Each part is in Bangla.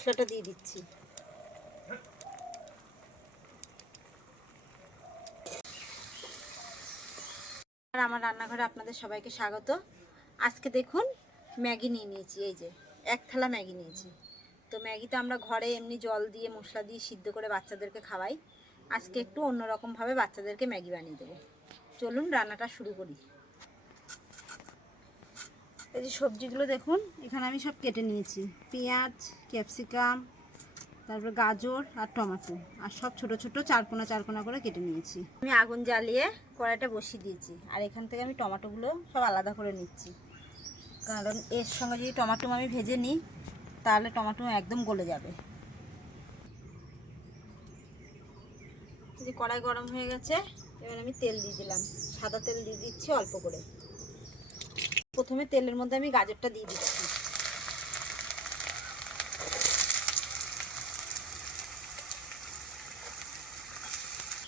মশলাটা দিয়ে দিচ্ছি। আর আমার রান্নাঘরে আপনাদের সবাইকে স্বাগত। আজকে দেখুন, ম্যাগি নিয়ে নিয়েছি, এই যে, এক থালা ম্যাগি নিয়েছি। তো ম্যাগি তো আমরা ঘরে এমনি জল দিয়ে, মশলা দিয়ে সিদ্ধ করে বাচ্চাদেরকে খাওয়াই। আজকে একটু অন্যরকমভাবে বাচ্চাদেরকে ম্যাগি বানিয়ে দেবো। চলুন রান্নাটা শুরু করি। এই যে সবজিগুলো দেখুন, এখানে আমি সব কেটে নিয়েছি। পেঁয়াজ, ক্যাপসিকাম, তারপর গাজর আর টমেটো। আর সব ছোট ছোট চারকোনা চারকোনা করে কেটে নিয়েছি। আমি আগুন জ্বালিয়ে কড়াইটা বসিয়ে দিয়েছি। আর এখান থেকে আমি টমেটোগুলো সব আলাদা করে নিচ্ছি। কারণ এর সঙ্গে যদি টমেটো আমি ভেজে নিই, তাহলে টমেটো একদম গলে যাবে। কড়াই গরম হয়ে গেছে, এবার আমি তেল দিয়ে দিলাম। সাদা তেল দিয়ে দিচ্ছি অল্প করে। প্রথমে তেলের মধ্যে আমি গাজরটা দিয়ে দিচ্ছি।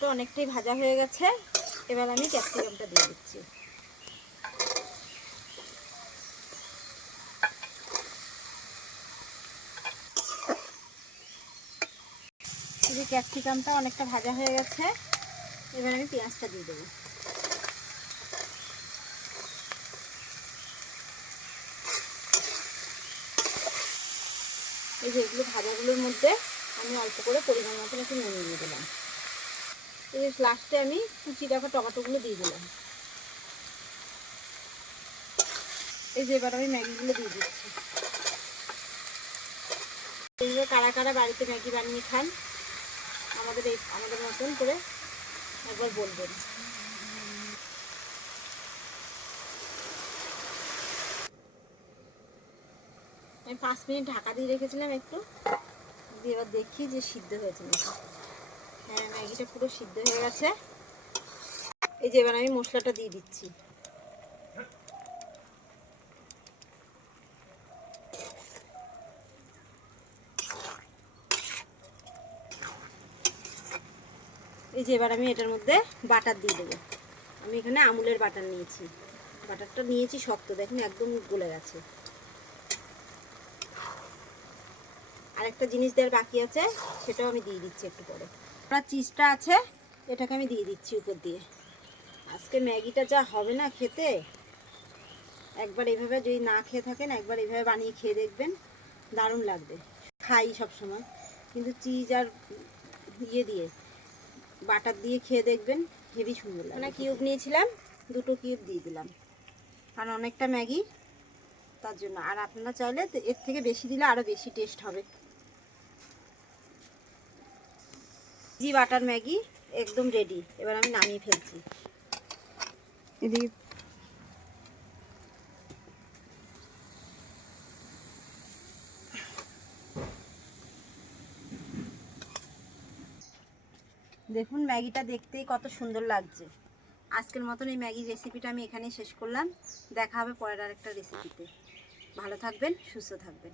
তো অনেকটাই ভাজা হয়ে গেছে, এবার আমি ক্যাপসিকামটা দিয়ে দিচ্ছি। ক্যাপসিকামটা অনেকটা ভাজা হয়ে গেছে, এবার আমি পেঁয়াজটা দিয়ে দেবো। এই যে এগুলো ভাজাগুলোর মধ্যে আমি অল্প করে পরিমাণ মতন একটু নুন দিয়ে দিলাম। এই লাস্টে আমি কুচি রাখা টমেটোগুলো দিয়ে দিলাম। এই যে এবার আমি ম্যাগিগুলো দিয়ে দিচ্ছি। এইভাবে কারা কারা বাড়িতে ম্যাগি বানিয়ে খান, আমাদের এই আমাদের মতন করে একবার বলবেন। আমি পাঁচ মিনিট ঢাকা দিয়ে রেখেছিলাম একটু। দিয়ে এবার দেখি যে সিদ্ধ হয়েছে হ্যাঁ ম্যাগিটা পুরো সিদ্ধ হয়ে গেছে। এই যে এবার আমি মশলাটা দিয়ে দিচ্ছি। এই যে এবার আমি এটার মধ্যে বাটার দিয়ে দেবো। আমি এখানে আমুলের বাটার নিয়েছি। বাটারটা নিয়েছি শক্ত, দেখুন একদম গলে গেছে। আরেকটা জিনিস দেওয়ার বাকি আছে সেটাও আমি দিয়ে দিচ্ছি একটু পরে। আপনার চিজটা আছে এটাকে আমি দিয়ে দিচ্ছি উপর দিয়ে। আজকে ম্যাগিটা যা হবে না খেতে একবার এইভাবে যদি না খেয়ে থাকেন একবার এইভাবে বানিয়ে খেয়ে দেখবেন দারুণ লাগবে। খাই সব সময় কিন্তু চিজ আর ইয়ে দিয়ে বাটার দিয়ে খেয়ে দেখবেন হেভি সুন্দর লাগে কিউব নিয়েছিলাম দুটো কিউব দিয়ে দিলাম। কারণ অনেকটা ম্যাগি তার জন্য। আর আপনারা চাইলে এর থেকে বেশি দিলে আরও বেশি টেস্ট হবে। জি বাটার ম্যাগি একদম রেডি এবার আমি নামিয়ে ফেলছি। এদিকে দেখুন ম্যাগিটা দেখতেই কত সুন্দর লাগছে। আজকের মতন এই ম্যাগির রেসিপিটা আমি এখানেই শেষ করলাম। দেখা হবে পরের আরেকটা রেসিপিতে ভালো থাকবেন সুস্থ থাকবেন।